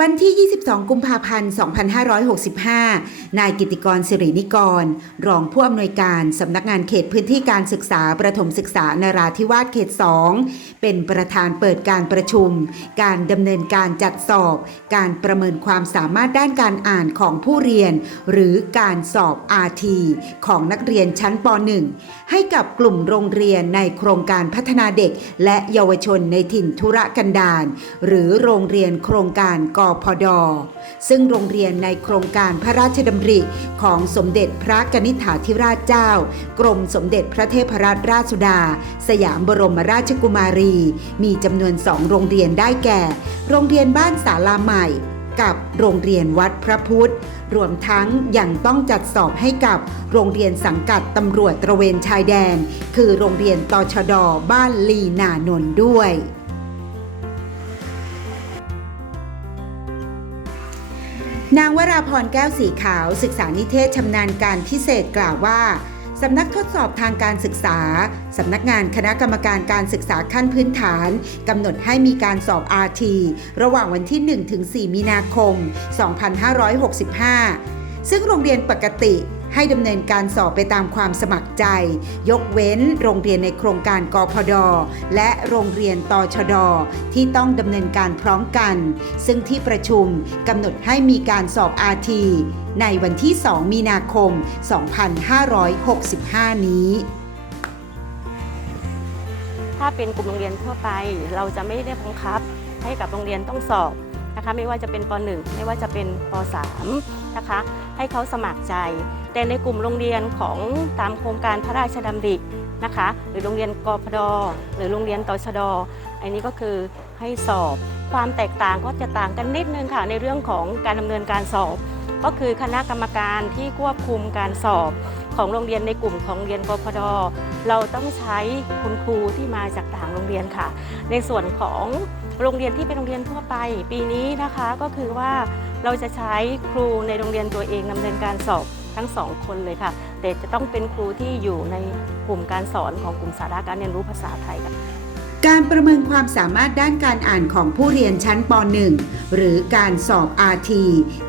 วันที่ 22 กุมภาพันธ์ 2565 นายกิติกรสิรินิกร รองผู้อำนวยการสำนักงานเขตพื้นที่การศึกษาประถมศึกษานราธิวาสเขต 2 เป็นประธานเปิดการประชุม การดำเนินการจัดสอบ การประเมินความสามารถด้านการอ่านของผู้เรียน หรือการสอบ RT ของนักเรียนชั้นป .1 ให้กับกลุ่มโรงเรียนในโครงการพัฒนาเด็ก และเยาวชนในถิ่นธุรกันดารหรือโรงเรียนโครงการกพด ซึ่งโรงเรียนในโครงการพระราชดำริของสมเด็จพระกนิษฐาธิราชเจ้า กรมสมเด็จพระเทพรัตนราชสุดา สยามบรมราชกุมารี มีจำนวนสองโรงเรียนได้แก่ โรงเรียนบ้านสาลาใหม่ กับโรงเรียนวัดพระพุทธรวมทั้งยังต้องจัดสอบให้กับโรงเรียนสังกัดตำรวจตระเวนชายแดน คือโรงเรียนตชดบ้านลีนานนด้วย นางวราพรแก้วสีขาวศึกษานิเทศชำนาญการพิเศษกล่าวว่าสำนักทดสอบทางการศึกษา สำนักงานคณะกรรมการการศึกษาขั้นพื้นฐาน กำหนดให้มีการสอบ RT ระหว่างวันที่ 1-4 มีนาคม 2565 ซึ่งโรงเรียนปกติ ให้ดำเนินการสอบไปตามความสมัครใจ ยกเว้นโรงเรียนในโครงการกพด และโรงเรียนตชด ที่ต้องดำเนินการพร้อมกัน ซึ่งที่ประชุมกำหนดให้มีการสอบ RT ในวันที่ 2 มีนาคม 2565 นี้ถ้าเป็นกลุ่มโรงเรียนทั่วไป เราจะไม่ได้บังคับให้กับโรงเรียนต้องสอบนะคะ ไม่ว่าจะเป็นป .1 ไม่ว่าจะเป็นป .3 นะคะ ให้เขาสมัครใจ แต่ในกลุ่มโรงเรียนของตามโครงการพระราชดำรินะคะ หรือโรงเรียนกพดหรือโรงเรียนตชดอันนี้ก็คือให้สอบ ความแตกต่างก็จะต่างกันนิดนึงค่ะในเรื่องของการดำเนินการสอบ ก็คือคณะกรรมการที่ควบคุมการสอบของโรงเรียนในกลุ่มของโรงเรียนกพดเราต้องใช้คุณครูที่มาจากต่างโรงเรียนค่ะ ในส่วนของโรงเรียนที่เป็นโรงเรียนทั่วไป ปีนี้นะคะก็คือว่าเราจะใช้ครูในโรงเรียนตัวเองดำเนินการสอบ ทั้งสองคนเลยค่ะ แต่จะต้องเป็นครูที่อยู่ในกลุ่มการสอนของกลุ่มสาระการเรียนรู้ภาษาไทยค่ะ การประเมินความสามารถด้านการอ่านของผู้เรียนชั้นป .1 หรือการสอบ RT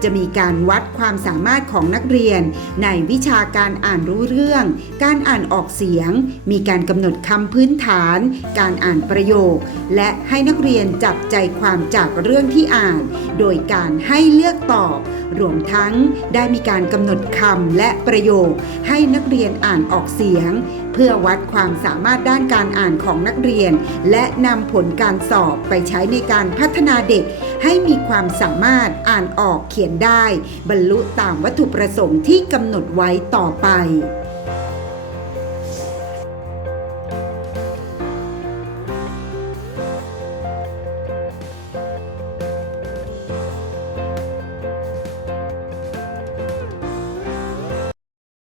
จะมีการวัดความสามารถของนักเรียน ในวิชาการอ่านรู้เรื่อง การอ่านออกเสียง มีการกำหนดคำพื้นฐาน การอ่านประโยค และให้นักเรียนจับใจความจากเรื่องที่อ่าน โดยการให้เลือกตอบ รวมทั้งได้มีการกำหนดคำและประโยค ให้นักเรียนอ่านออกเสียง เพื่อวัดความสามารถด้านการอ่านของนักเรียน และนำผลการสอบไปใช้ในการพัฒนาเด็ก ให้มีความสามารถอ่านออกเขียนได้ บรรลุตามวัตถุประสงค์ที่กำหนดไว้ต่อไป